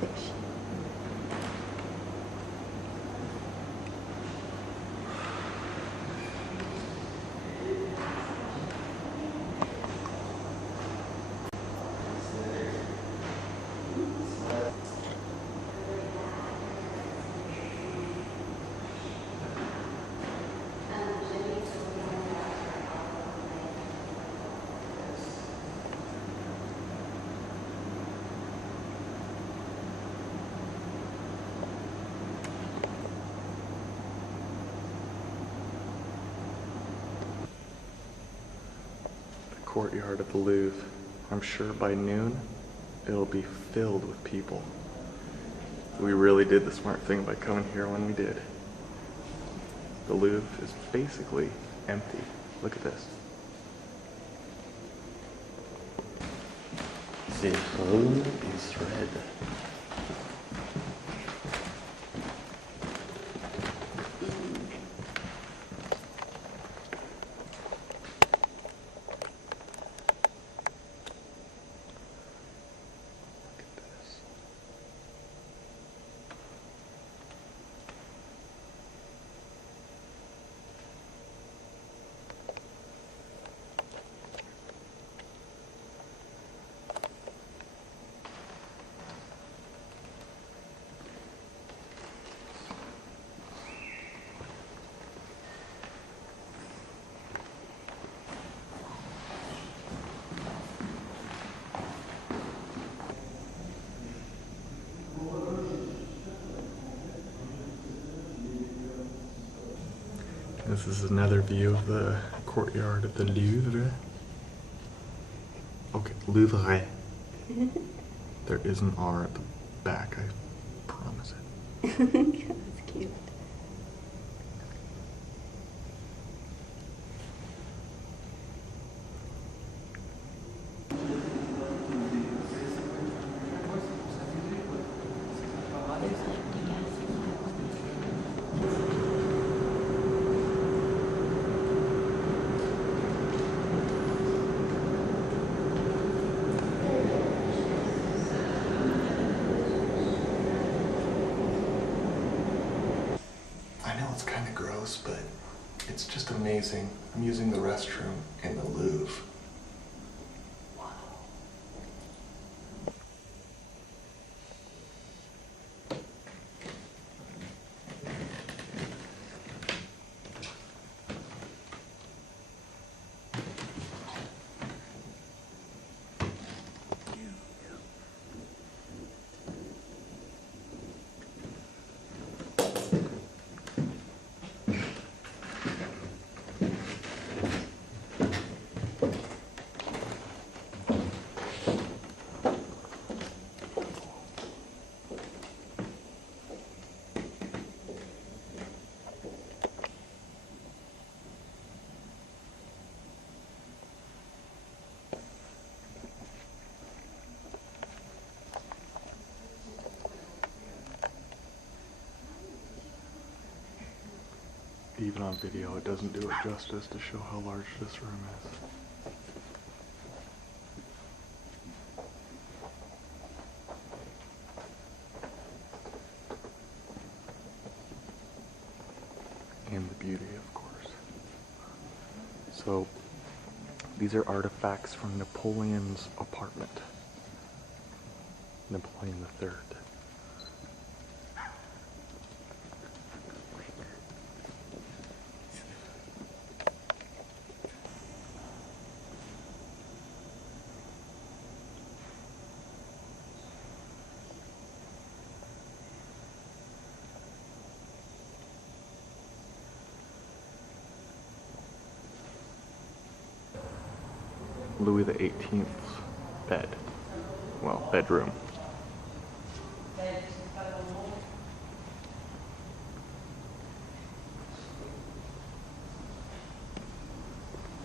Fish. Courtyard of the Louvre. I'm sure by noon it'll be filled with people. We really did the smart thing by coming here when we did. The Louvre is basically empty. Look at this. The room is red. This is another view of the courtyard of the Louvre. Okay, Louvre. There is an R at the back, I promise it. That's cute. I know it's kind of gross, but it's just amazing. I'm using the restroom in the Louvre. Wow. Even on video, it doesn't do it justice to show how large this room is. And the beauty, of course. So, these are artifacts from Napoleon's apartment. Napoleon III. Louis the 18th's bed. Well, bedroom.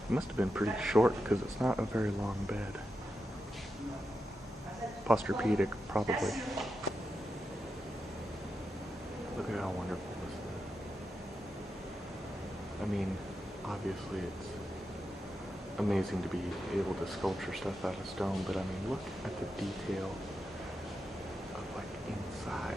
It must have been pretty short because it's not a very long bed. Posturepedic, probably. Look at how wonderful this is. I mean, obviously it's amazing to be able to sculpture stuff out of stone, but I mean, look at the detail of like inside.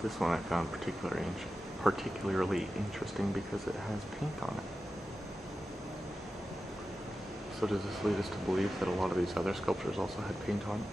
This one I found particularly interesting because it has paint on it. So does this lead us to believe that a lot of these other sculptures also had paint on it?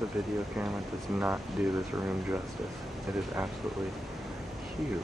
The video camera does not do this room justice. It is absolutely huge.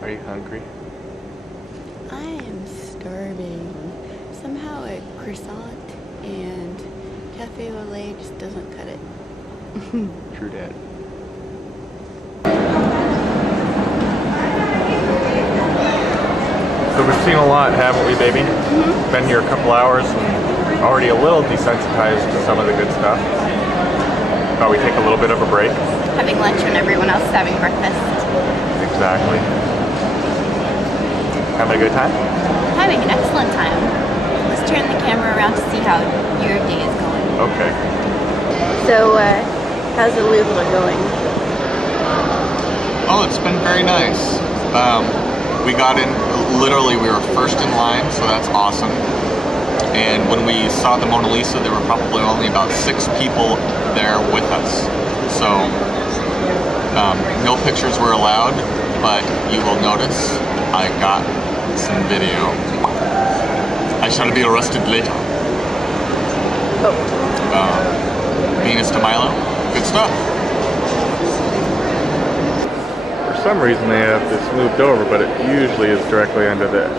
Are you hungry? I am starving. Somehow a croissant and cafe au lait just doesn't cut it. True dat. seen a lot, haven't we, baby? Been here a couple hours and already a little desensitized to some of the good stuff. Thought we'd take a little bit of a break. Having lunch when everyone else is having breakfast. Exactly. Having a good time? Having an excellent time. Let's turn the camera around to see how your day is going. Okay. So, how's the Louvre going? Oh, it's been very nice. We got in, literally we were first in line, so that's awesome. And when we saw the Mona Lisa, there were probably only about 6 people there with us. So, no pictures were allowed, but you will notice I got some video. I shall be arrested later. Venus de Milo, good stuff. For some reason they have this moved over, but it usually is directly under this.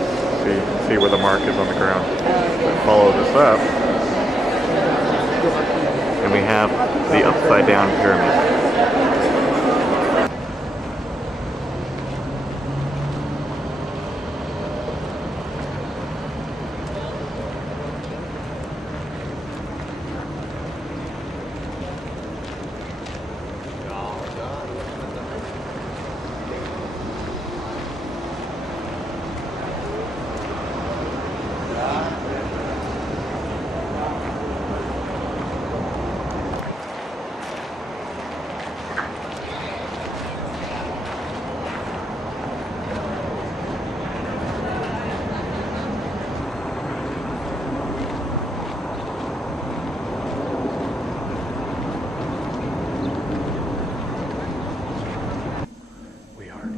See where the mark is on the ground. But follow this up, and we have the upside down pyramid.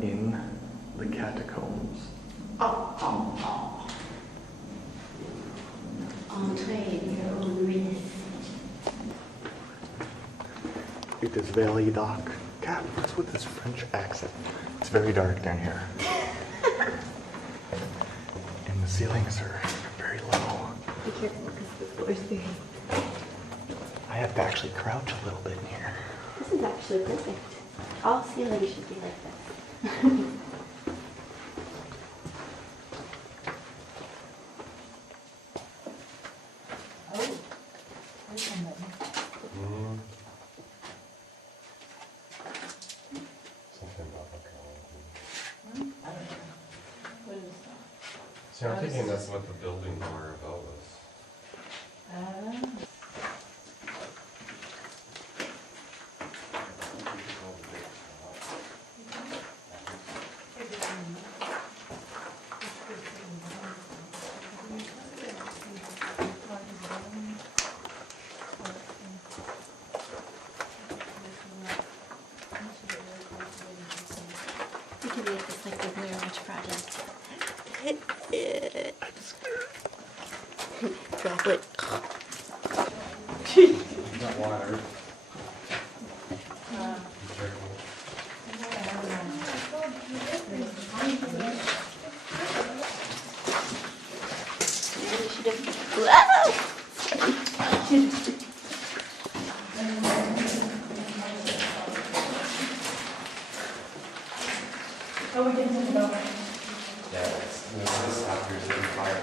In the catacombs. Entree in your own risk. It is very dark. God, what's with this French accent? It's very dark down here. And the ceilings are very low. Be careful because the floor's very... I have to actually crouch a little bit in here. This is actually perfect. All ceilings should be like this. See, I'm thinking that's what the building more about was. We can make this like the Blair Witch Project. Drop it. Not water. We should have... Whoa! Oh, we didn't think about it. Yeah, this after is getting fire.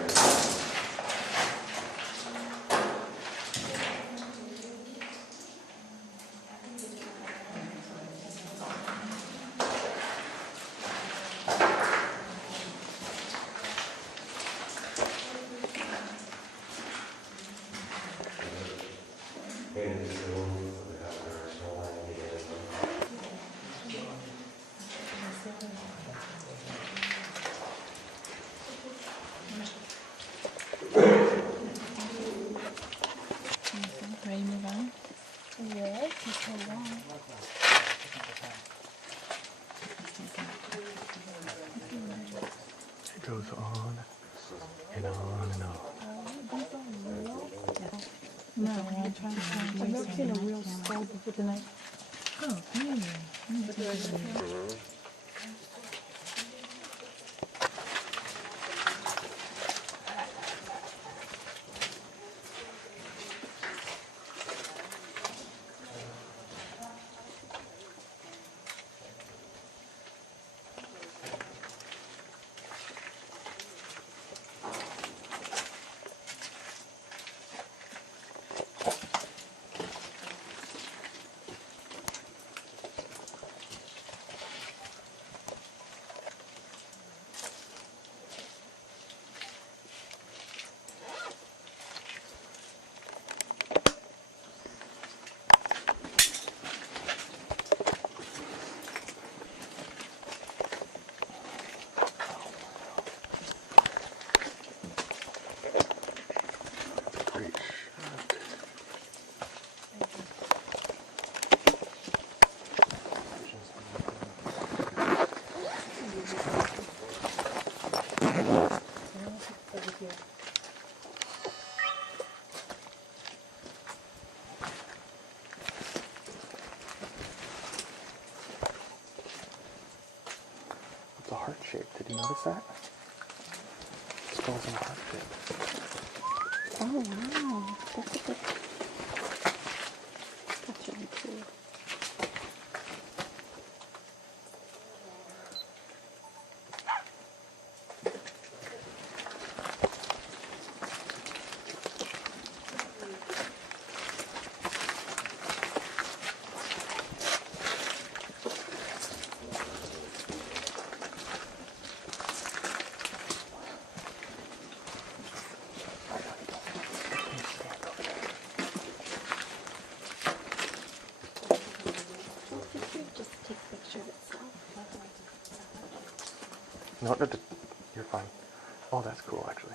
Ready to move on? Yes, it's so long. It goes on and on and on. No, I'm trying to find. I've never seen a real skull before tonight. Oh, really? heart shape. Did you notice that? Skull's in a heart shape. Oh wow, that's a good. That's really cool. Just take a picture of itself. No, you're fine. Oh, that's cool, actually.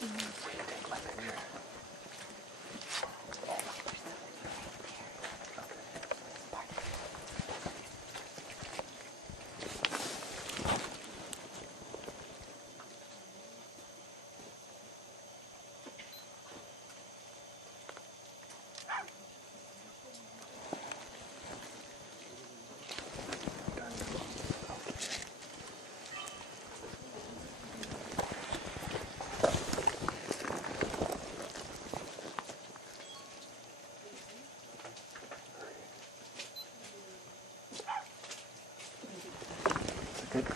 Take my picture. Good.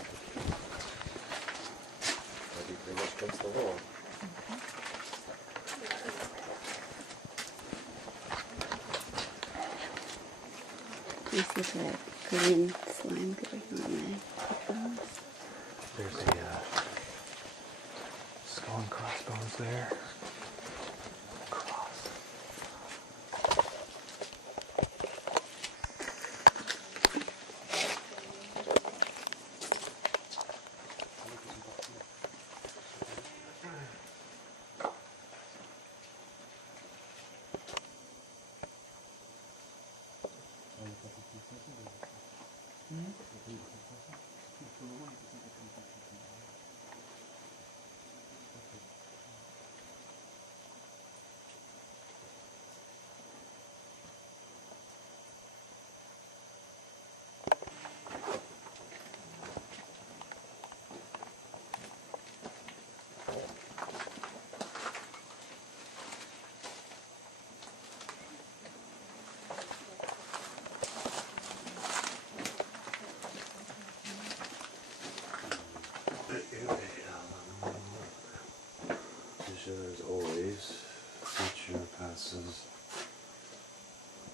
Maybe pretty much against the wall. You see the green slime going on my headphones? There's a skull and crossbones there. Cross. Vision as always, future passes,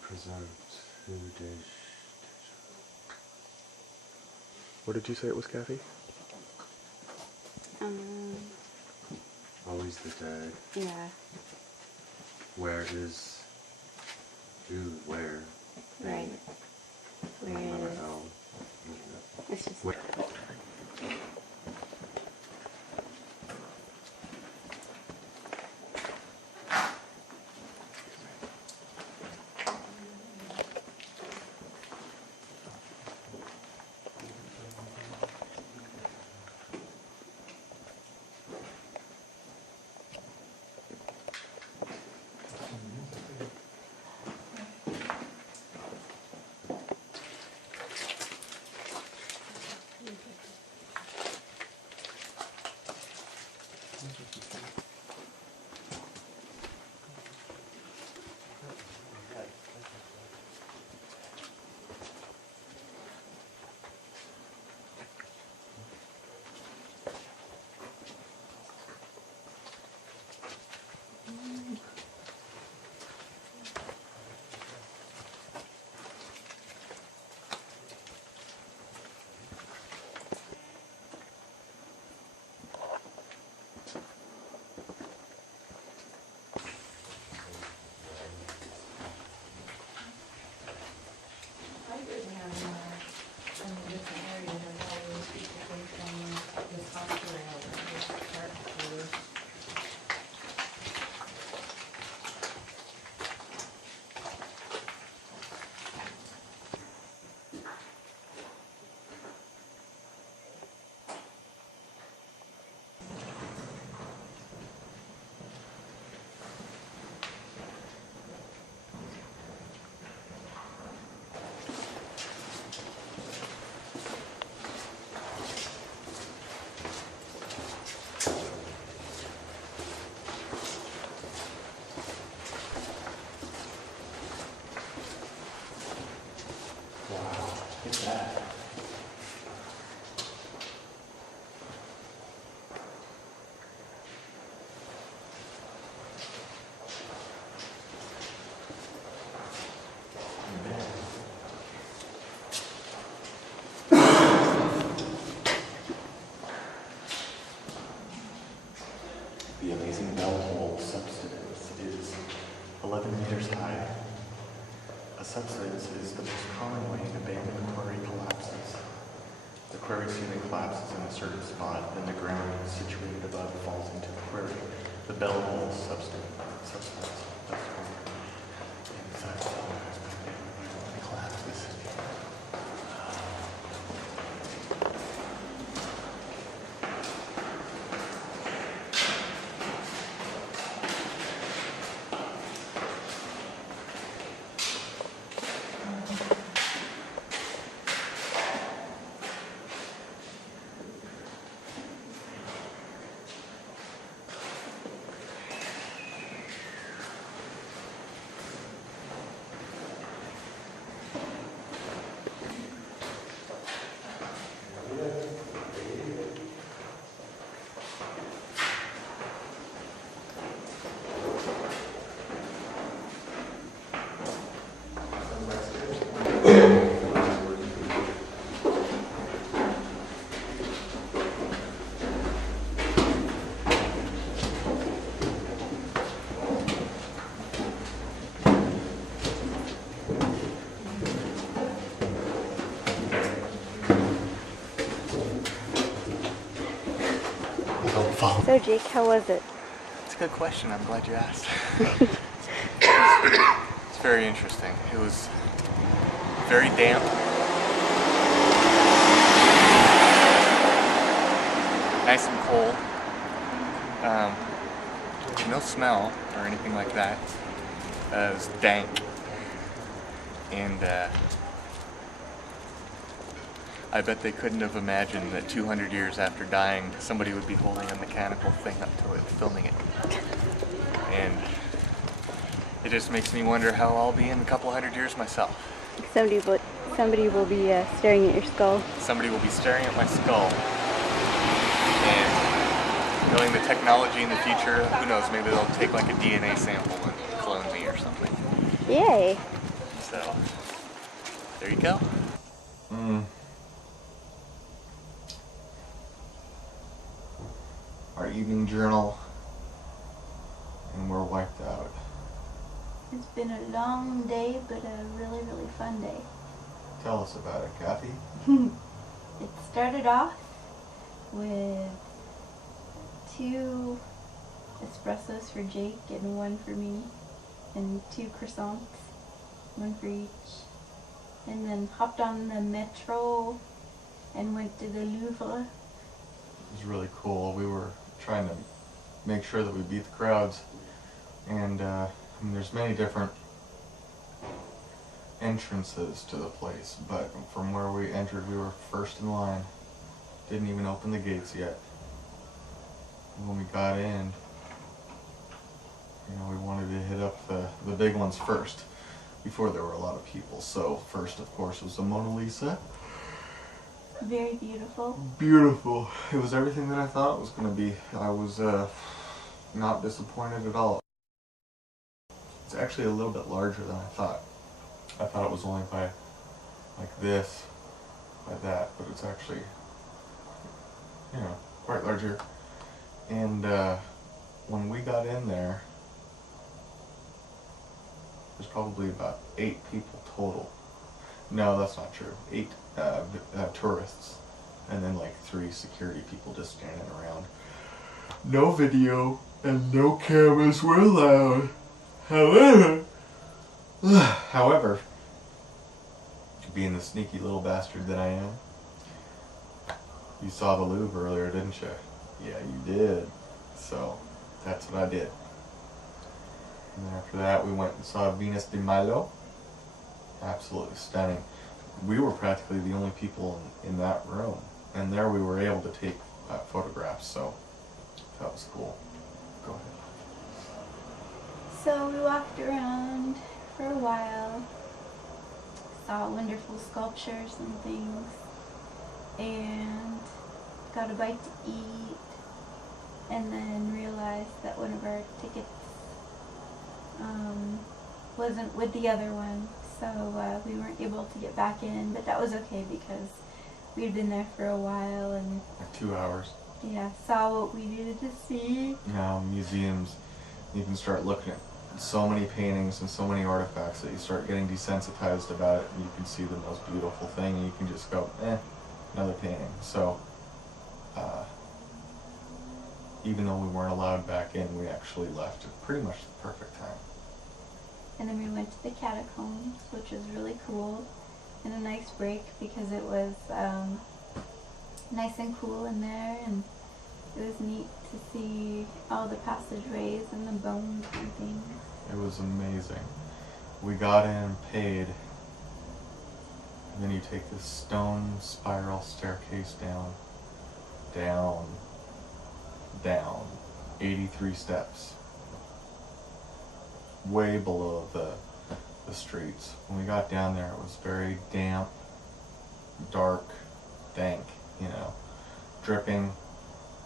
preserved heritage. What did you say it was, Kathy? Always the dead. Yeah. Where is who, where? Right. Where Never is? know. It's just. Where? subsidence is the most common way an abandoned quarry collapses. The quarry ceiling collapses in a certain spot, then the ground situated above falls into the quarry. The bell hole substance. That's one. Inside the bell has been collapses. So Jake, how was it? It's a good question. I'm glad you asked. It's very interesting. It was very damp. Nice and cold. No smell or anything like that. It was dank. And I bet they couldn't have imagined that 200 years after dying, somebody would be holding a mechanical thing up to it, filming it. And it just makes me wonder how I'll be in a couple hundred years myself. Somebody will be staring at your skull. Somebody will be staring at my skull. And knowing the technology in the future, who knows, maybe they'll take like a DNA sample and clone me or something. Yay! So, there you go. Our evening journal, and we're wiped out. It's been a long day, but a really, really fun day. Tell us about it, Kathy. It started off with 2 espressos for Jake and 1 for me, and 2 croissants, 1 for each. And then hopped on the metro and went to the Louvre. It was really cool. We were trying to make sure that we beat the crowds, and I mean, there's many different entrances to the place, but from where we entered, we were first in line. Didn't even open the gates yet. And when we got in, you know, we wanted to hit up the big ones first before there were a lot of people. So first, of course, was the Mona Lisa. Very beautiful. Beautiful. It was everything that I thought it was going to be. I was not disappointed at all. It's actually a little bit larger than I thought. I thought it was only by like this, by that, but it's actually, you know, quite larger. And when we got in there, there's probably about 8 people total. No, that's not true. 8 tourists, and then like 3 security people just standing around. No video and no cameras were allowed. However, being the sneaky little bastard that I am, you saw the Louvre earlier, didn't you? Yeah, you did. So that's what I did. And then after that, we went and saw Venus de Milo. Absolutely stunning. We were practically the only people in that room, and there we were able to take photographs, so that was cool. Go ahead. So we walked around for a while, saw wonderful sculptures and things, and got a bite to eat, and then realized that one of our tickets wasn't with the other one, so we weren't able to get back in, but that was okay because we'd been there for a while and Like 2 hours. yeah, saw what we needed to see. Now museums, you can start looking so many paintings and so many artifacts that you start getting desensitized about it, and you can see the most beautiful thing, and you can just go, another painting. So, even though we weren't allowed back in, we actually left at pretty much the perfect time. And then we went to the catacombs, which was really cool, and a nice break because it was nice and cool in there, and it was neat to see all the passageways and the bones and things. It was amazing. We got in, paid, and then you take this stone spiral staircase down, 83 steps, way below the streets. When we got down there, it was very damp, dark, dank, dripping,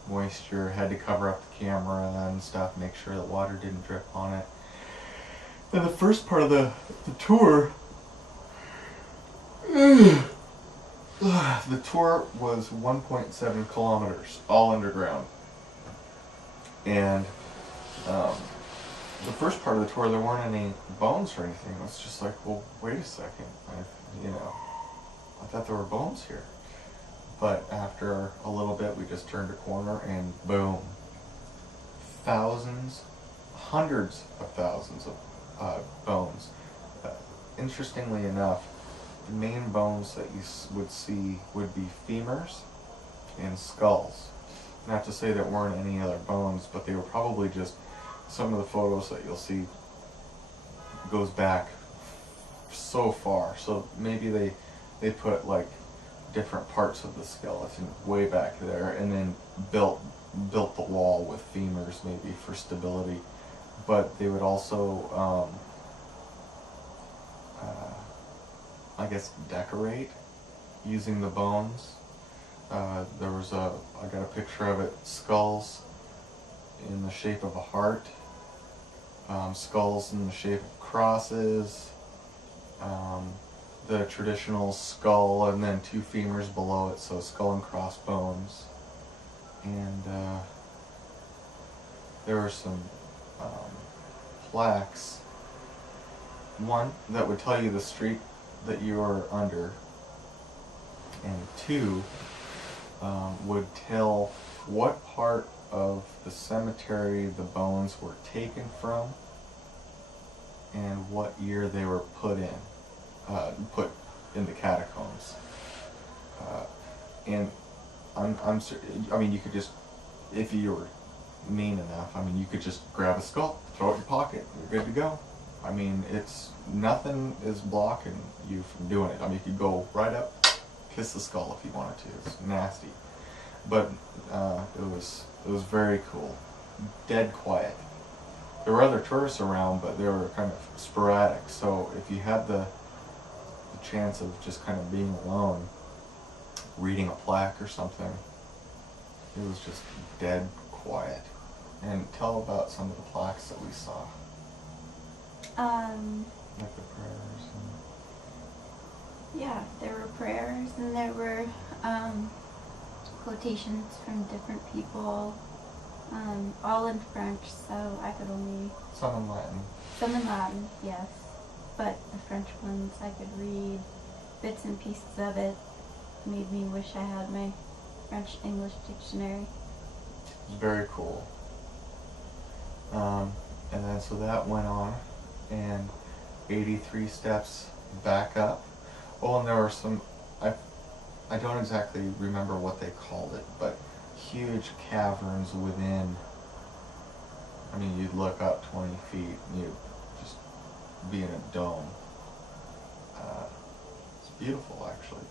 moisture. Had to cover up the camera and stuff, make sure the water didn't drip on it. And the first part of the tour, the tour was 1.7 kilometers, all underground. And the first part of the tour, there weren't any bones or anything. It was just like, well, wait a second. I thought there were bones here. But after a little bit, we just turned a corner and boom. Thousands, hundreds of thousands of bones. Interestingly enough, the main bones that you would see would be femurs and skulls. Not to say there weren't any other bones, but they were probably just some of the photos that you'll see goes back so far. So maybe they put like different parts of the skeleton way back there, and then built the wall with femurs maybe for stability. But they would also, I guess, decorate using the bones. There was I got a picture of it, skulls in the shape of a heart, skulls in the shape of crosses, the traditional skull, and then two femurs below it, so skull and crossbones. And there were some plaques. One that would tell you the street that you were under, and two would tell what part of the cemetery the bones were taken from and what year they were put in the catacombs. And I mean, you could just, if you were mean enough, I mean, you could just grab a skull, throw it in your pocket, you're good to go. I mean, nothing is blocking you from doing it. I mean, you could go right up, kiss the skull if you wanted to. It's nasty, but it was very cool. Dead quiet. There were other tourists around, but they were kind of sporadic. So if you had the chance of just kind of being alone, reading a plaque or something, it was just dead quiet. And tell about some of the plaques that we saw. Like the prayers. Yeah, there were prayers, and there were quotations from different people, all in French, so I could only... Some in Latin. Some in Latin, yes, but the French ones I could read bits and pieces of it. Made me wish I had my French-English dictionary. It was very cool. And then so that went on, and 83 steps back up. Oh, and there were some, I don't exactly remember what they called it, but huge caverns within. I mean, you'd look up 20 feet and you'd just be in a dome. It's beautiful, actually.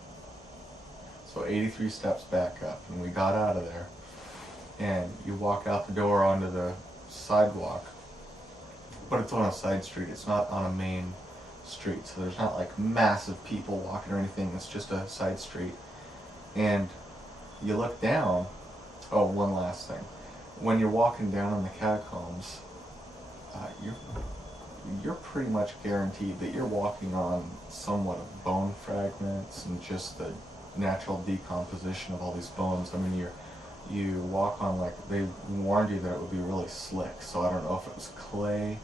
So 83 steps back up, and we got out of there, and you walk out the door onto the sidewalk, but it's on a side street. It's not on a main street, so there's not like massive people walking or anything. It's just a side street, and you look down. Oh, one last thing. When you're walking down in the catacombs, you're pretty much guaranteed that you're walking on somewhat of bone fragments and just the natural decomposition of all these bones. I mean, you walk on, like, they warned you that it would be really slick, so I don't know if it was clay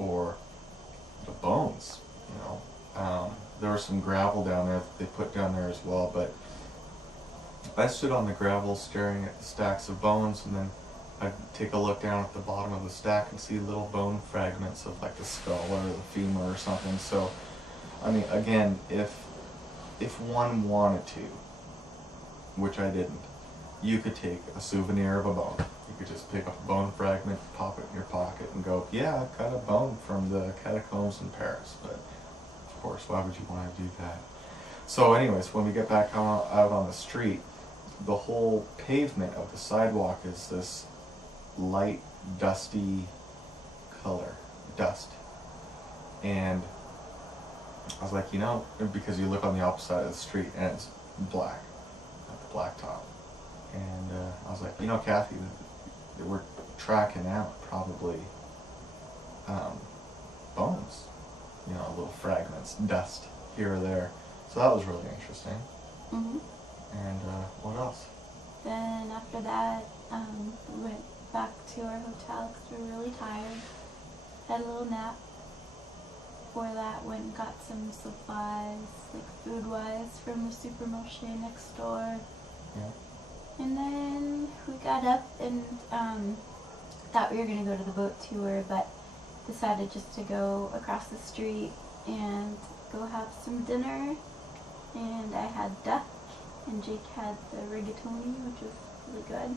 for the bones, you know. There was some gravel down there that they put down there as well, but I stood on the gravel staring at the stacks of bones, and then I'd take a look down at the bottom of the stack and see little bone fragments of like the skull or the femur or something. So, I mean, again, if one wanted to, which I didn't, you could take a souvenir of a bone. You could just pick up a bone fragment, pop it in your pocket, and go, yeah, I've got a bone from the catacombs in Paris. But, of course, why would you want to do that? So anyways, when we get back out on the street, the whole pavement of the sidewalk is this light, dusty color, dust. And I was like, you know, because you look on the opposite side of the street and it's black, like the blacktop. And I was like, you know, Kathy, we're tracking out probably bones, you know, little fragments, dust here or there. So that was really interesting. Mm-hmm. And what else? Then after that, we went back to our hotel because we were really tired. Had a little nap. Before that, went and got some supplies, like food-wise, from the Supermarché next door. Yeah. And then we got up and thought we were going to go to the boat tour, but decided just to go across the street and go have some dinner. And I had duck, and Jake had the rigatoni, which was really good.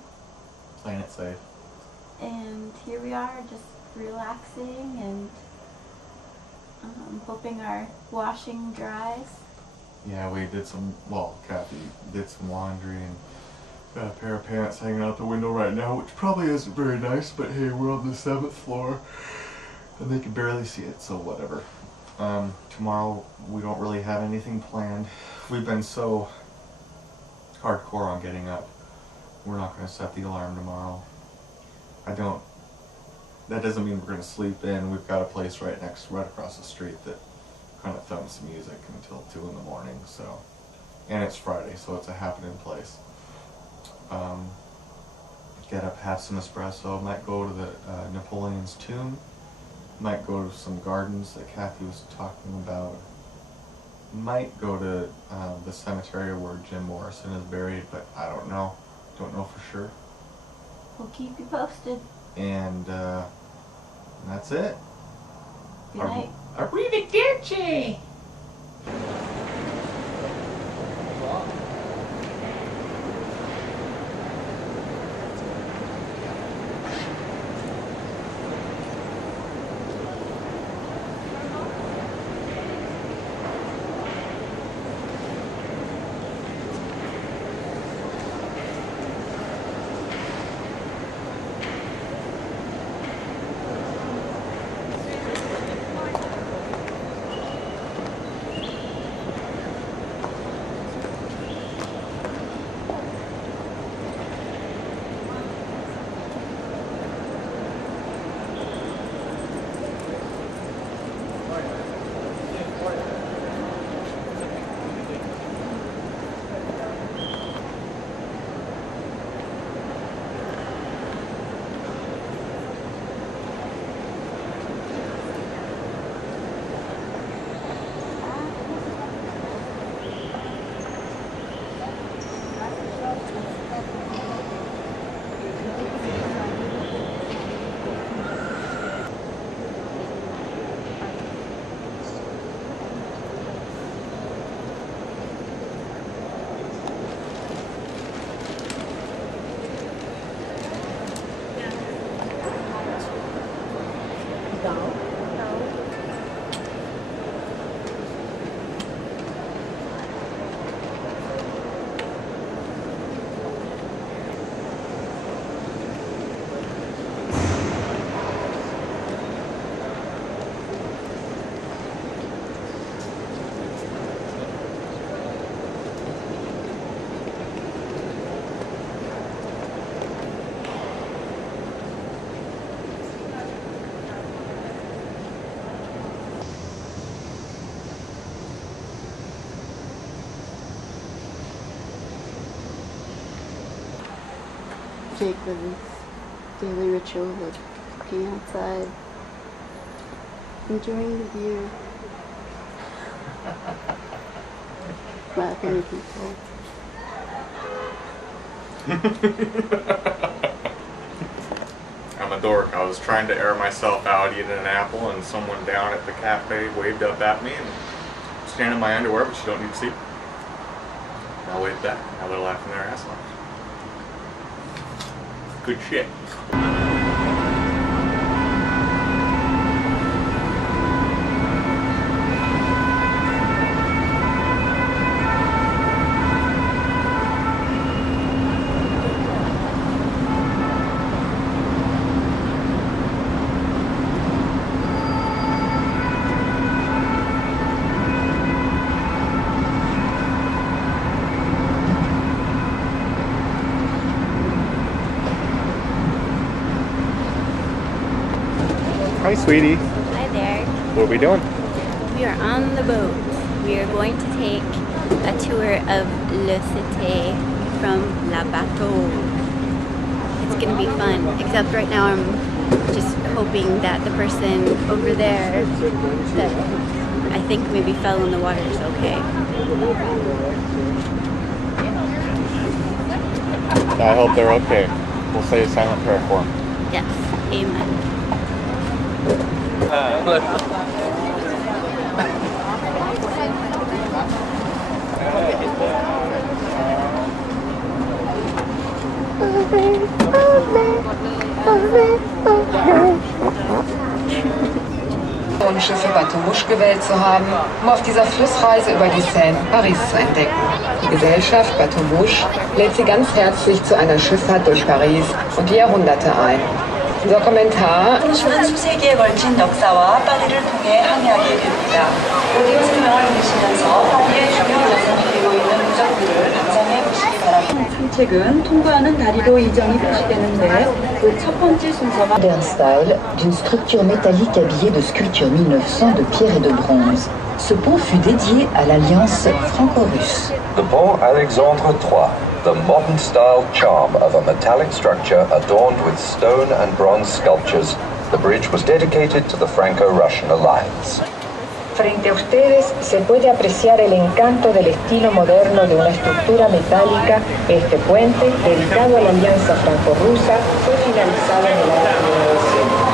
Playing it safe. And here we are, just relaxing and hoping our washing dries. Yeah, we did some, well, Kathy did some laundry and got a pair of pants hanging out the window right now, which probably isn't very nice, but hey, we're on the 7th floor and they can barely see it, so whatever. Tomorrow we don't really have anything planned. We've been so hardcore on getting up. We're not going to set the alarm tomorrow. That doesn't mean we're going to sleep in. We've got a place right across the street that kind of thumps music until 2 in the morning, so. And it's Friday, so it's a happening place. Get up, have some espresso, might go to the Napoleon's tomb, might go to some gardens that Kathy was talking about, might go to the cemetery where Jim Morrison is buried, but I don't know for sure. We'll keep you posted. And that's it. Good night. Arrivederci! Jacob's daily ritual of being outside, enjoying the view. Laughing at people. I'm a dork. I was trying to air myself out eating an apple, and someone down at the cafe waved up at me, and I'm standing in my underwear, but you don't need to see. And I waved back. Now they're laughing their ass off. Good shit. Hi, sweetie. Hi there. What are we doing? We are on the boat. We are going to take a tour of Le Cité from La Bateau. It's going to be fun, except right now I'm just hoping that the person over there that I think maybe fell in the water is okay. I hope they're okay. We'll say a silent prayer for them. Yes, amen. Schiffe Bateau-Rouge gewählt zu haben, um auf dieser Flussreise über die Seine Paris zu entdecken. Die Gesellschaft Bateau-Rouge lädt Sie ganz herzlich zu einer Schifffahrt durch Paris und die Jahrhunderte ein. Unser Kommentar: 지난 수세기에 걸친 역사와 파리를 통해 항해하게 됩니다. 오디오 설명을 들으시면서 파리의 주요 여성이 되고 있는 무적들을 감상해 보시기 바랍니다. 산책은 통과하는 다리로 이정이 표시되는데 그 첫 번째 순서가 Modern style d'une structure métallique habillée de sculptures 1900 de pierre et de bronze. Ce pont fut dédié à l'alliance franco-russe. The Pont Alexandre III, the modern style charm of a metallic structure adorned with stone and bronze sculptures, the bridge was dedicated to the Franco-Russian alliance. Frente a ustedes se puede apreciar el encanto del estilo moderno de una estructura metálica. Este puente, dedicado a la alianza franco-rusa, fue finalizado en el año 1900.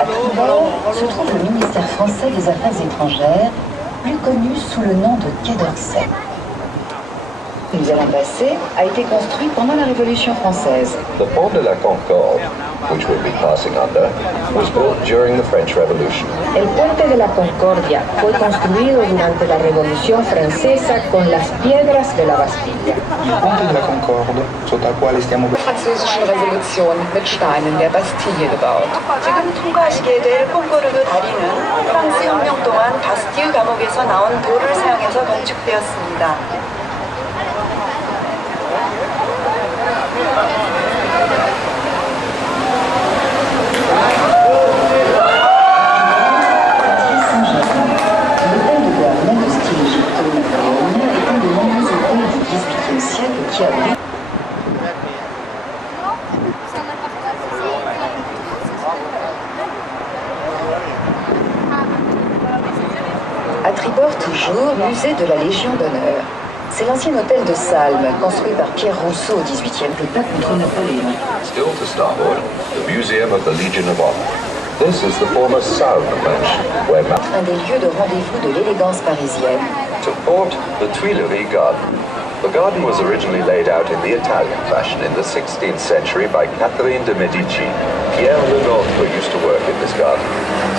À Tribord se trouve le ministère français des Affaires étrangères, plus connu sous le nom de Quai d'Orsay. Nous allons passer a été construit pendant la Révolution française. The Pont de la Concorde, which we'll be passing under, was built during the French Revolution. El puente de la Concordia fue construido durante la Revolución Francesa con las piedras de la Bastilla. Il ponte della Concorde, sotto al quale stiamo Der französischen Revolution mit Steinen der Bastille gebaut. 지금 통과하시게 될 콩고르르 다리는 프랑스 혁명 동안 바스티유 감옥에서 나온 돌을 사용해서 건축되었습니다. À Tribord toujours, musée de la Légion d'honneur. C'est l'ancien hôtel de Salm, construit par Pierre Rousseau au XVIIIe siècle contre Napoléon. Still to starboard, the Museum of the Legion of Honor. This is the former Salm mansion, where Un des lieux de rendez-vous de l'élégance parisienne. to port the Tuileries Garden. The garden was originally laid out in the Italian fashion in the 16th century by Catherine de Medici. Pierre Lenôtre used to work in this garden.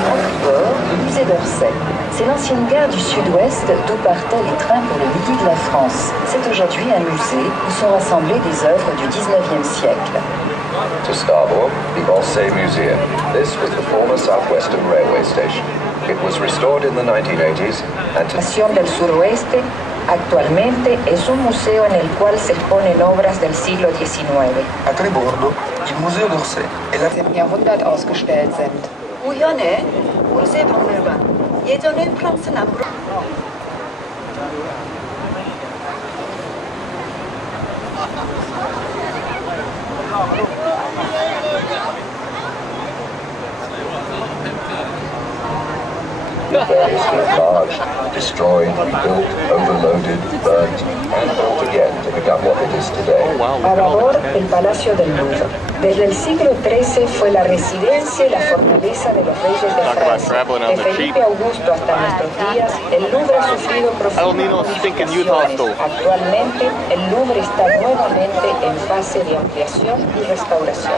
À Tribord, le musée d'Orsay. C'est l'ancienne gare du sud-ouest d'où partaient les trains pour le midi de la France. C'est aujourd'hui un musée où sont rassemblées des œuvres du 19e siècle. To starboard, the Orsay Museum. This was the former Southwestern Railway Station. It was restored in the 1980s and La Estación del Suroeste actualmente es un museo en el cual se exponen obras del siglo XIX. A Tribordo, il Museo d'Orsay e la Im Jahrhundert ausgestellt sind. 우현의 오르세 박물관. 예전에 프랑스 남부로 demolished, destroyed, rebuilt, overloaded, burnt, and built again to become what it is today. A Babor, el Palacio del Louvre. Desde el siglo XIII fue la residencia y la fortaleza de los reyes de Francia. De Felipe Augusto hasta nuestros días, el Louvre ha sufrido profundas modificaciones. Actualmente, el Louvre está nuevamente en fase de ampliación y restauración.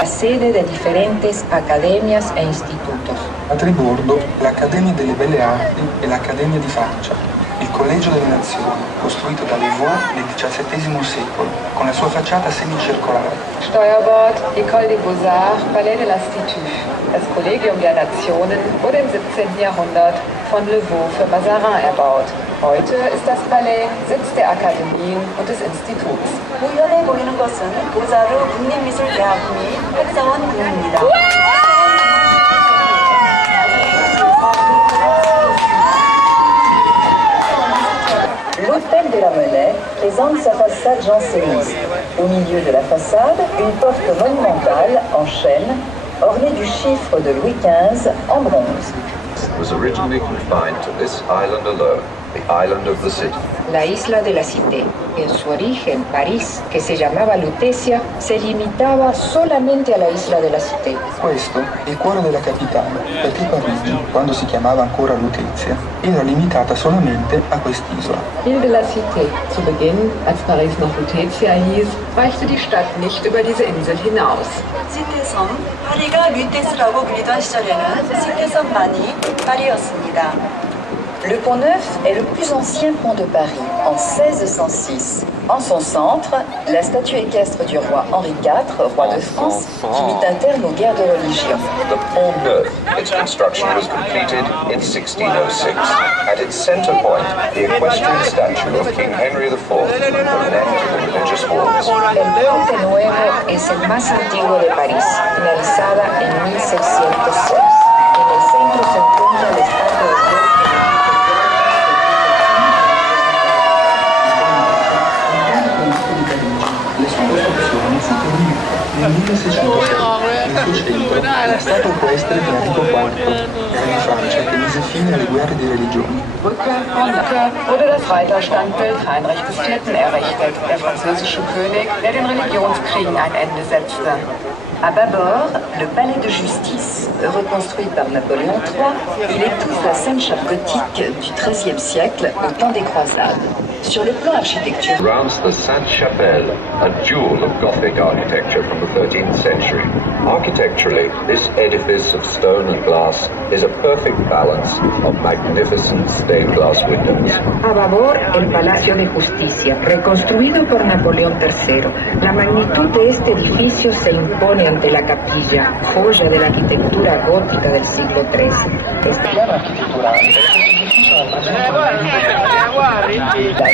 La sede de diferentes academias e institutos. A Tribordo, l'Accademia delle Belle Arti e l'Accademia di Faccia. Il Collegio delle Nazioni, costruito da Louvois nel XVII secolo, con la sua facciata semicircolare. Steuerbord, École des Beaux-Arts, Palais de l'Institut. Das Kollegium der Nationen wurde im 17. Jahrhundert von Louvois für Mazarin erbaut. Heute ist das Palais Sitz der Akademien und des Instituts. 우연해 보이는 것은 보자르 국립미술대학이 학사원 공원입니다. L'hôtel de la Monnaie présente sa façade janséniste. Au milieu de la façade, une porte monumentale en chêne, ornée du chiffre de Louis XV en bronze. It was originally confined to this island alone, the island of the city. La isla de la Cité. En su origen, París, que se llamaba Lutetia, se limitaba solamente a la isla de la Cité. Questo è il cuore della capitale, perché Parigi, quando si chiamava ancora Lutezia, era limitata solamente a quest'isola. Ile de la Cité. Zu Beginn, als Paris noch Lutetia hieß, reichte die Stadt nicht über diese Insel hinaus. 시태섬, 파리가 류테스라고 불리던 시절에는 시태섬만이 파리였습니다. Le Pont Neuf est le plus ancien pont de Paris, en 1606. En son centre, la statue équestre du roi Henri IV, roi de France, qui mit un terme aux guerres de religion. The Pont Neuf, its construction was completed in 1606. At its center point, the equestrian statue of King Henry IV put an end to the religious wars. El Puente Nuevo es el más antiguo de París, finalizada en 1606. En el centro se encuentra el estatua de Le sue costruzioni furono nel 1606. Il suo centro era stato equestre di Enrico IV, re di Francia, che mise fine alle guerre di religione. Rückwärts wurde das Reiterstandbild Heinrich IV. Errichtet, der französische König, der den Religionskriegen ein Ende setzte. À Babor, le palais de justice, reconstruit par Napoléon III, il épouse la Sainte-Chapelle gothique du XIIIe siècle au temps des croisades. Sur le plan architectural, Surrounds the Sainte-Chapelle, a jewel of Gothic architecture from the 13th century. Architecturally, this edifice of stone and glass is a perfect balance of magnificent stained glass windows. A Babor, el Palacio de Justicia, reconstruido por Napoleón III. La magnitud de este edificio se impone ante la capilla, joya de la arquitectura gótica del siglo XIII. Este piano arquitectural von Napoleon III.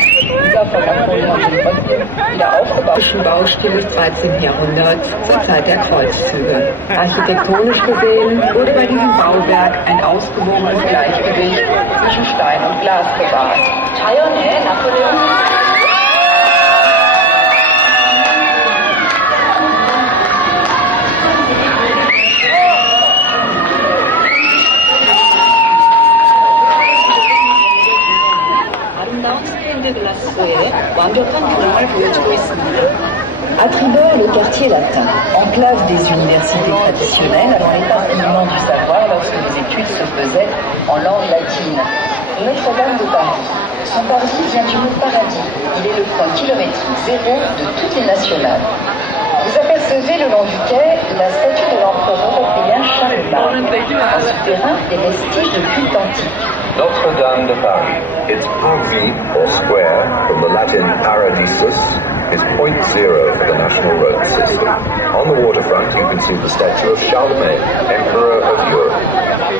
wieder aufgebauten Baustil des 13. Jahrhunderts zur Zeit der Kreuzzüge. Architektonisch gesehen wurde bei diesem Bauwerk ein ausgewogenes Gleichgewicht zwischen Stein und Glas bewahrt. 자연의 나폴레옹 À Tribord, le quartier latin, enclave des universités traditionnelles avant l'éparpillement du savoir lorsque les études se faisaient en langue latine. Notre-Dame de Paris. Son parvis vient du mot paradis. Il est le point kilométrique zéro de toutes les nationales. Vous apercevez le long du quai la statue de l'empereur européen Charles Martel. En souterrain, des vestiges de culte antique. Notre-Dame de Paris, its parvis or square from the Latin paradisus, is point zero for the national road system. On the waterfront you can see the statue of Charlemagne, Emperor of Europe.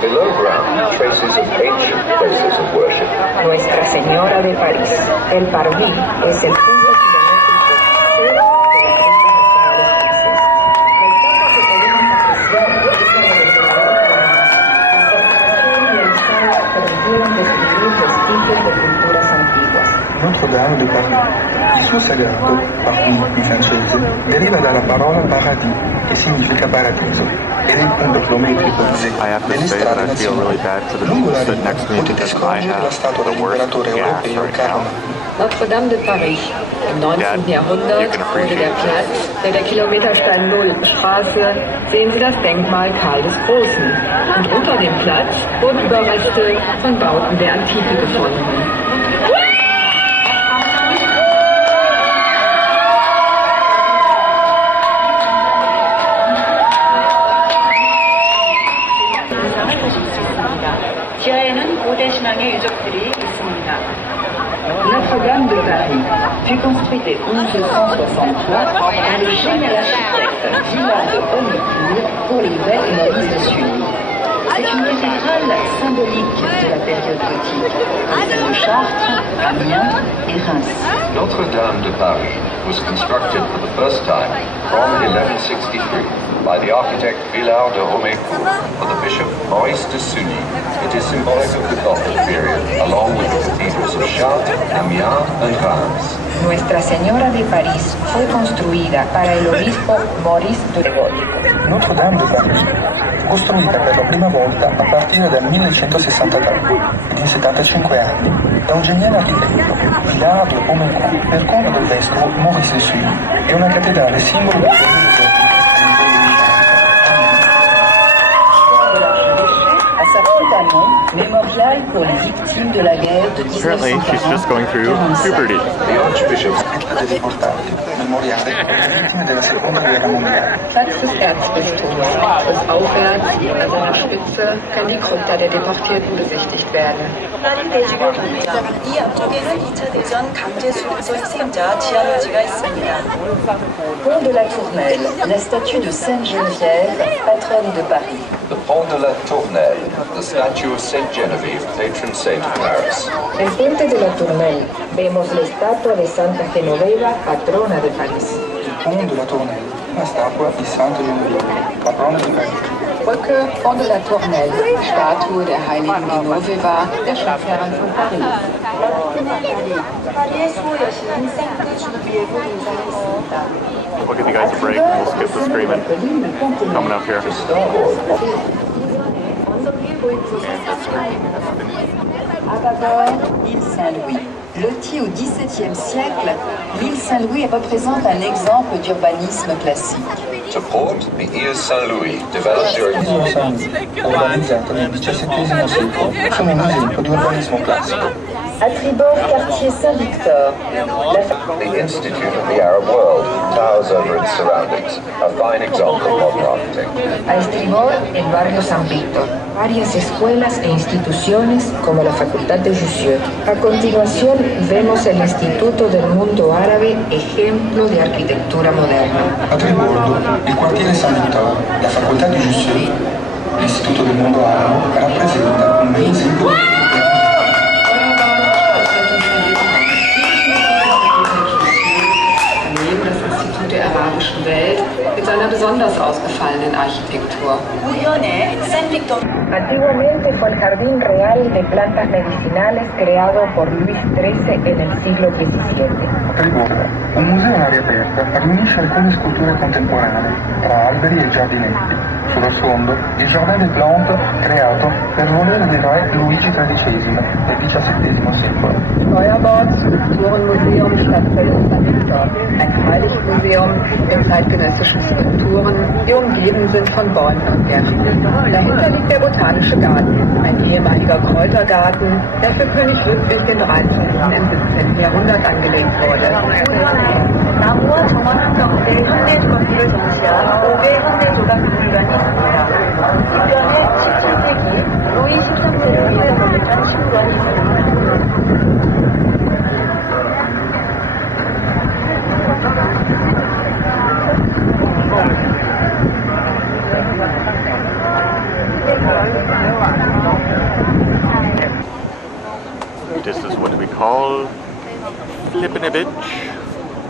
Below ground, traces of ancient places of worship. Nuestra Señora de París. El parvis es el punto kilométrico cero de la permitieron describir vestigios de culturas antiguas. Notre-Dame de Paris. Il suo sagrato, Paris in francese, deriva dalla parola paradis, che significa paradiso, ed è il punto chilometrico delle strade nazionali. Lungo la riva potete scorgere la statua dell'imperatore europeo Carlo Magno. Notre-Dame de Paris. Im 19. Jahrhundert wurde der Platz, der der Kilometerstein Null Straße, sehen Sie das Denkmal Karl des Großen. Und unter dem Platz wurden Überreste von Bauten der Antike gefunden. 지하에는 고대 신앙의 유적들이 있습니다. Notre-Dame de Paris fut construite en 1163 par le génial architecte Villard de Haute pour l'évêque Maurice de Sully. C'est une cathédrale symbolique de la période gothique, avec celle de Chartres, Amiens et Reims. Notre-Dame de Paris was constructed for the first time from 1163 by the architect Villard de Haute for the Bishop Maurice de Sully. It is symbolic of the Gothic period, along with the cathedrals of Chartres, Amiens and Reims. Nuestra Señora de París fue construida para el obispo Maurice de Gótico. Notre-Dame de Paris, costruita per la prima volta a partire dal 1163 ed in 75 anni da un geniale architetto, Villard de Haute per conto del vescovo Maurice de Sully, è una cattedrale simbolo del periodo gotico. À sa fontaine, mémorial pour les victimes de la guerre de 1940. Apparently, she's just going through puberty. The Archbishop's Villa dei Portati, memoriale per le vittime della seconda guerra mondiale. Platz des Erzbistums. Etwas aufwärts an seiner Spitze kann die Krypta der Deportierten besichtigt werden. 이 앞쪽에는 2차 대전 강제 수용소 희생자 지하묘지가 있습니다. Pont de la Tournelle, la statue de Sainte Geneviève, patronne de Paris. The Pont de la Tournelle, the statue of Saint Genevieve, patron saint of Paris. En Puente de la Tournelle vemos la estatua de Santa Genoveva, patrona de París. Il Pont de la Tournelle, una statua di Santa Genevieve, patrona di Parigi. Brücke Pont de la Tournelle, Statue der heiligen Genoveva, der Schatzherrin von Paris. 파리의 수호 여신은 생크 주누비에고 등장했습니다. We'll give you guys a break. We'll skip the screaming. Coming up here. À bâbord, l'île Saint-Louis. Lotie au XVIIe siècle, l'île Saint-Louis représente un exemple d'urbanisme classique. To port, the Ile Saint-Louis, developed during L'isola San Luis, urbanizzata nel XVII secolo, sono un esempio di urbanismo classico. À tribord, quartier Saint-Victor. the Institute of the Arab World towers over its surroundings, a fine example of modern architecture. A estribor, el barrio San Víctor. Varias escuelas e instituciones como la Facultad de Jussieu. A continuación, vemos el Instituto del Mundo Árabe, ejemplo de arquitectura moderna. A tribordo, il quartiere San Vittor, la Facoltà di Jussieu, l'Istituto del Mondo Arabo, rappresenta un bel esempio di Der arabischen Welt mit seiner besonders ausgefallenen Architektur. Antiguamente fue el jardín real de plantas medicinales creado por Luis XIII en el siglo XVII. Tribordo, un museo in aria aperta, riunisce alcune sculture contemporanee, tra alberi e giardinetti. Sullo sfondo, il Jardin des Plantes creato per volere del re Luigi XIII del XVII secolo. Feuerbord, Skulpturenmuseum Stadtfeld San Victor. Ein Freilichtmuseum mit zeitgenössischen Skulpturen, die umgeben sind von Bäumen und Gärten. Dahinter liegt der Botanische Garten, ein ehemaliger Kräutergarten, der für König Ludwig XIII. Im 17. Jahrhundert angelegt wurde. 나무와 정원 형태의 현대 조각들을 전시한 5개 현대 조각 박물관이 있습니다. 이변에 17세기 루이 13세를 위해 건립한 식물관이 있습니다. This is what we call flipping a bitch,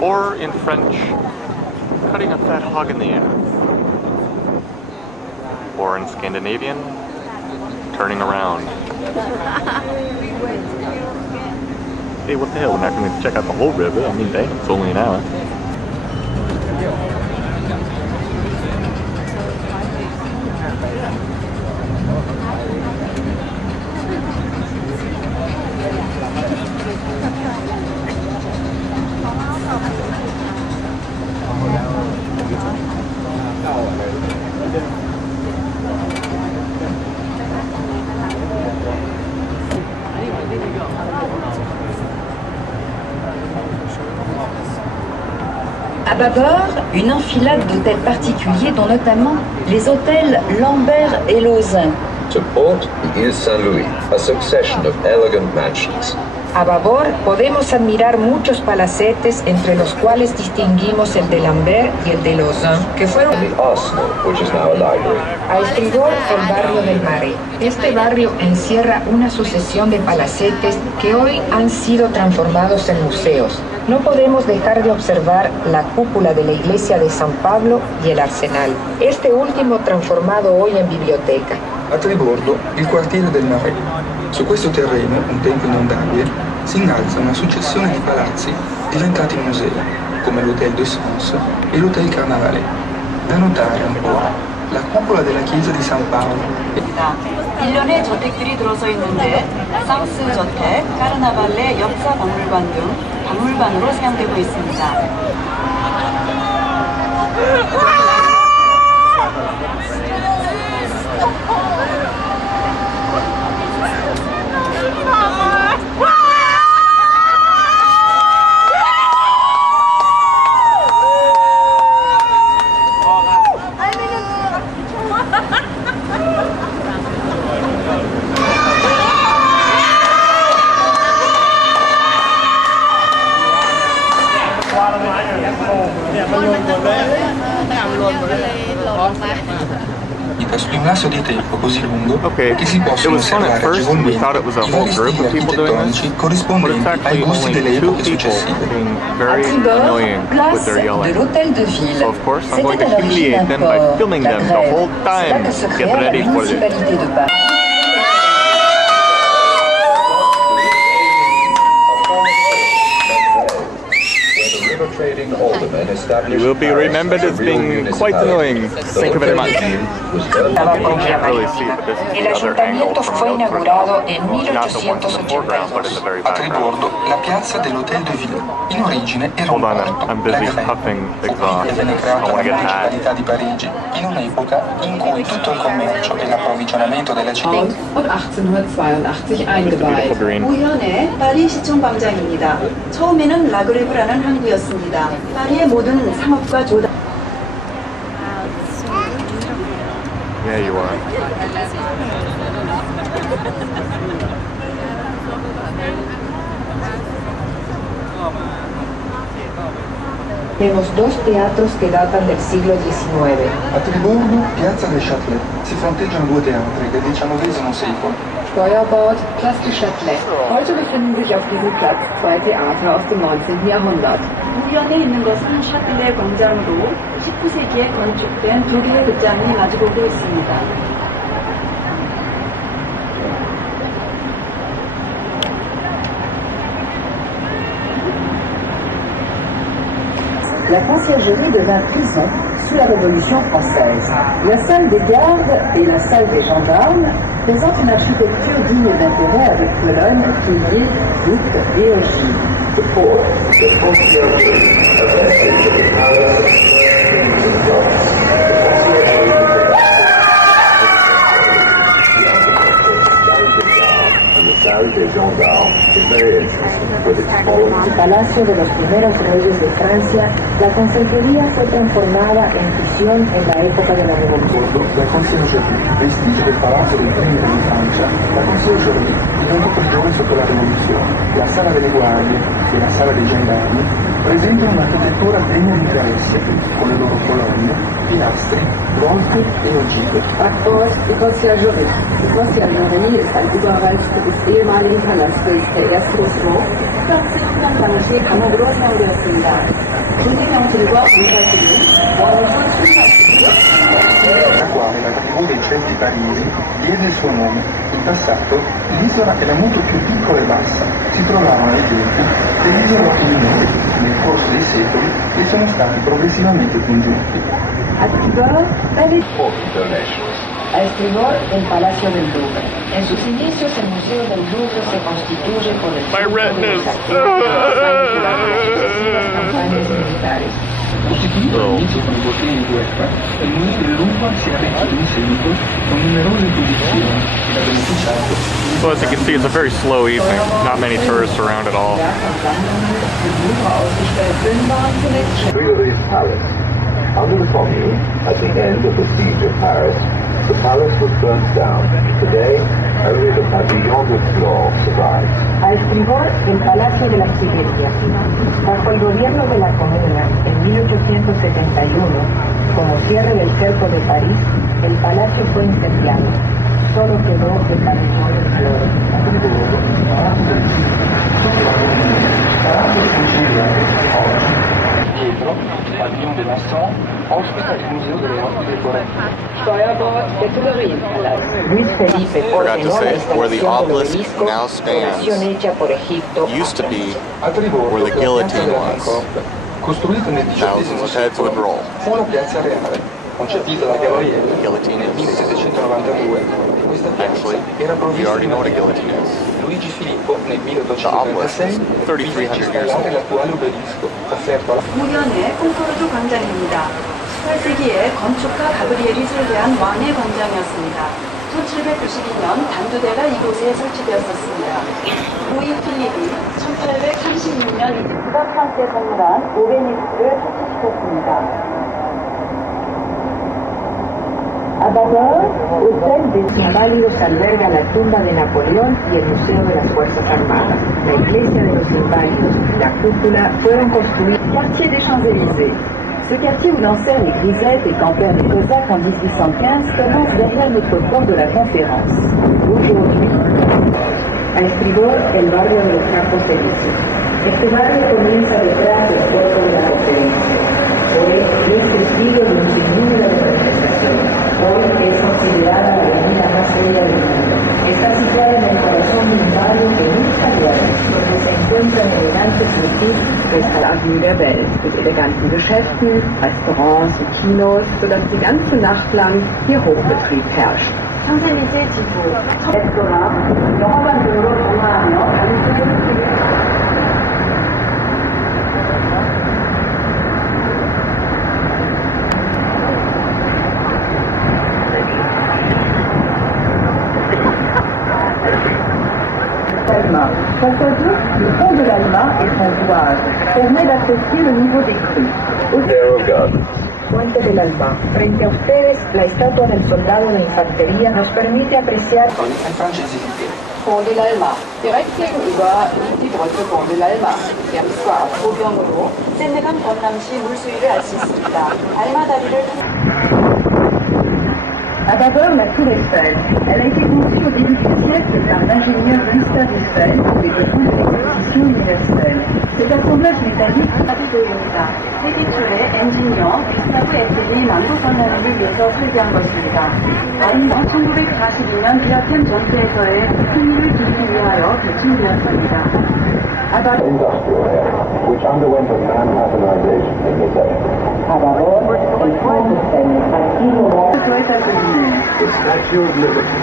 or in French, cutting a fat hog in the ass. Or in Scandinavian, turning around. hey, what the hell? We're not going to check out the whole river. I mean, dang, it's only an hour. À bâbord, une enfilade d'hôtels particuliers, dont notamment les hôtels Lambert et Lauzun. To port, the Ile Saint-Louis, a succession of elegant mansions. A babor podemos admirar muchos palacetes, entre los cuales distinguimos el de Lambert y el de Lauzun, que fueron And the Arsenal, which is now a library. a estribor el barrio del Marais. Este barrio encierra una sucesión de palacetes que hoy han sido transformados en museos. No podemos dejar de observar la cúpula de la iglesia de San Pablo y el arsenal, este último transformado hoy en biblioteca. A tribordo, il quartiere del Marais. Su questo terreno, un tempo inondabile, si innalza una successione di palazzi diventati musei, come l'Hôtel de Sens e l'Hôtel Carnavalet. Da notare ancora la cupola della chiesa di San Paolo. 1년의 저택들이 들어서 있는데 상스 저택, 까르나발레 역사 박물관 등 박물관으로 사용되고 있습니다. Su un lasso di tempo così lungo Okay, che si it possono was fun at osservare first. We thought agevolmente it was a i whole vari group stili of people doing architettonici this, but it's corrispondenti ai actually gusti only delle 2 epoche people successive. being À very tribord, annoying with place their de yelling. l'Hôtel de Ville. So of course, I'm going C'était to à l'origine humiliate un them by port, filming la them the Grève. whole C'est là time. que se Get créa la ready for this. municipalité de Paris. Trading aldermen established You will be Paris remembered a as real being quite municipality. annoying. The Thank you very much. was built Estaba You con can't really Giovanni. see, but this is El the other angle ayuntamiento from fue Notre inaugurado Dame. en Not the one in the foreground, but in the 1882. very A background. tribordo, la piazza dell'Hôtel de Ville. In origine era un Hold on, porto, I'm la busy Grève. puffing Fu qui exhaust. che venne I creata wanna la get high. municipalità di Parigi, in un'epoca in cui tutto il commercio e l'approvvigionamento della città Und 1882 eingeweiht. Beautiful green. 우연의 파리 시청 광장입니다. 처음에는 라그레브라는 항구였습니다. 파리의 모든 상업과 조달 Yeah, you are. Vemos dos teatros que datan del siglo XIX. A tribordo, piazza del Châtelet, si fronteggiano due teatri del XIX secolo. Steuerbord, Place du Châtelet. Heute befinden sich auf diesem Platz zwei Theater aus dem 19. Jahrhundert. 우연에 있는 것은 샤틀레 광장으로 19세기에 건축된 두 개의 극장이 마주보고 있습니다. La conciergerie devint prison sous la Révolution française. La salle des gardes et la salle des gendarmes présentent une architecture digne d'intérêt avec colonnes, piliers, voûtes et ogives. El Palacio de los primeros reyes de Francia, la conserjería fue transformada en prisión en la época de la Revolución. La conciergerie, vestigio del palazzo dei primi re di Francia, la conciergerie diventò prigione sotto la rivoluzione. La sala delle guardie e la sala dei gendarmi presentano un'architettura degna di Venezia, con le loro colonne, pilastri, volte e ogive. Backbord, die Conciergerie. Die Conciergerie ist ein Überreste des ehemaligen Palastes der ersten Restaurant. 프랑스 당시 감옥으로 사용되었습니다. 군대 명실과 군사들은 원수 순사들이 la quale la tribù dei Celti Parisi diede il suo nome. In passato l'isola era molto più piccola e bassa, si trovavano ai tempi delle isolotti minori, nel corso dei secoli e sono stati progressivamente congiunti. A estribor, el Palacio del Louvre. En sus inicios, el Museo del Louvre se constituye por el campañas militares. Costituito all'inizio con i bottini di guerra, il Museo del Louvre si è arricchito in seguito con numerose produzioni ed ha beneficiato. So as you can see, it's a very slow evening. Not many tourists around at all. Tuileries Palace. Under the Commune, at the end of the siege of Paris, the palace was burnt down. Today, only the Pavillon de Flore survives. A estribor, el Palacio de la Artillería. Bajo el gobierno de la Comuna, en 1871, como cierre del cerco de París, el palacio fue incendiado. Solo quedó el Pabellón de Flore. Dietro, il Pavillon de Vincent ospita il Museo delle Arti Decorative. Steuerbord de Tuileries. Luis Felipe ordenó la instalación del obelisco, donación hecha por Egipto. Used to be A tribord, where the guillotine was. costruito nel Thousands of heads would roll. fu la piazza reale, concepita da Gaboriello Guillotine nel is 1792. Questa piazza era you provvista already di know what a materiali. guillotine is. Luigi Filippo nel The obelisk is 1836 3,300 years installare old. l'attuale obelisco offerto alla 후년의 콩코르드 광장입니다. 18세기에 건축가 가브리엘이 설계한 왕의 광장이었습니다. 1792년 단두대가 이곳에 설치되었었습니다. 루이 필립이 1836년 이집트가 프랑스에 선물한 오베니스를 설치시켰습니다. A Babor, Hotel de Inválidos alberga la tumba de Napoleón y el Museo de las Fuerzas Armadas. La iglesia de los Inválidos y la cúpula fueron construidas. Quartier des Champs-Élysées. Ce quartier où dansèrent les grisettes et campèrent les cosaques en 1815 commence derrière notre port de la Conférence. Aujourd'hui, a estribor, el barrio de los Campos Elíseos. Este barrio comienza detrás del puerto de la Conferencia. Hoy es testigo de un sinnúmero de manifestaciones. Hoy es considerada la avenida más bella del mundo. Está situada en el corazón de un barrio que nunca duerme, donde se encuentran elegantes boutiques de la Avenue der Welt, mit eleganten Geschäften, Restaurants und Kinos, sodass die ganze Nacht lang hier Hochbetrieb herrscht. 샹젤리제 지구, 레스토랑, 영화관 등으로 동화하며 다른 Face aux eaux, le pont de l'Alma et son ouvrage permet d'apprécier le niveau des crues. Puente del Alma. Frente a ustedes, la estatua del soldado de infantería nos permite apreciar in francese intero. Pont de l'Alma. Direkt gegenüber liegt die Brücke Pont de l'Alma. 댐스과 보병으로 샌드강 범람시 물수위를 알 수 있습니다. 알마 다리를 À d'abord, la tour Eiffel. Elle a été conçue au début du siècle par l'ingénieur Gustave Eiffel pour les besoins de l'exposition universelle. Cet assemblage métallique 사비도입니다. 세기 초에 엔지니어 구스타브 에펠이 남부 선언을 위해서 설계한 것입니다. 아름다운 1942년 비아템 전투에서의 승리를 두기 위하여 개칭되었습니다. Industrial area, which underwent a man-urbanization in the day. À d'abord, el pont Eiffel, antiguo The Statue of Liberty,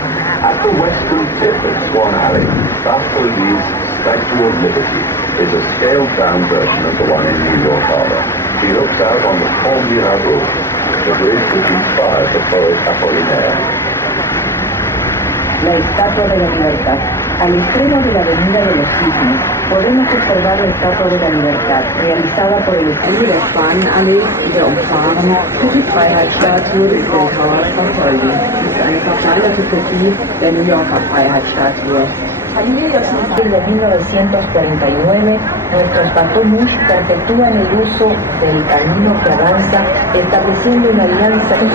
at the western tip of Swan Alley, Bartholdi's Statue of Liberty is a scaled-down version of the one in New York Harbor. She looks out on the Pont Mirabeau, the bridge which inspired the poet Apollinaire. La Estatua de la Libertad. Al extremo de la Avenida de los Cisnes podemos observar la Estatua de la Libertad, realizada por el estudio de Swan Alley der Umfahrung für die Freiheitsstatue des Bildhauers Bartholdi. Das ist eine verkleinerte Kopie der New Yorker Freiheitsstatue. En 1949, nuestros bateaux perpetúan el uso del camino que avanza, estableciendo una alianza con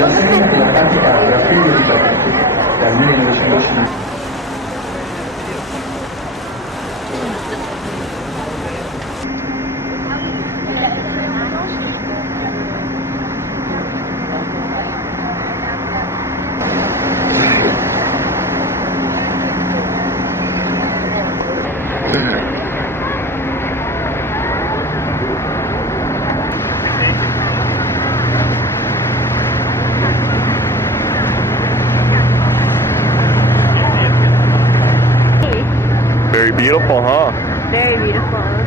La serie della pratica della figlia di Parigi, dal 1905. beautiful, huh? Very beautiful.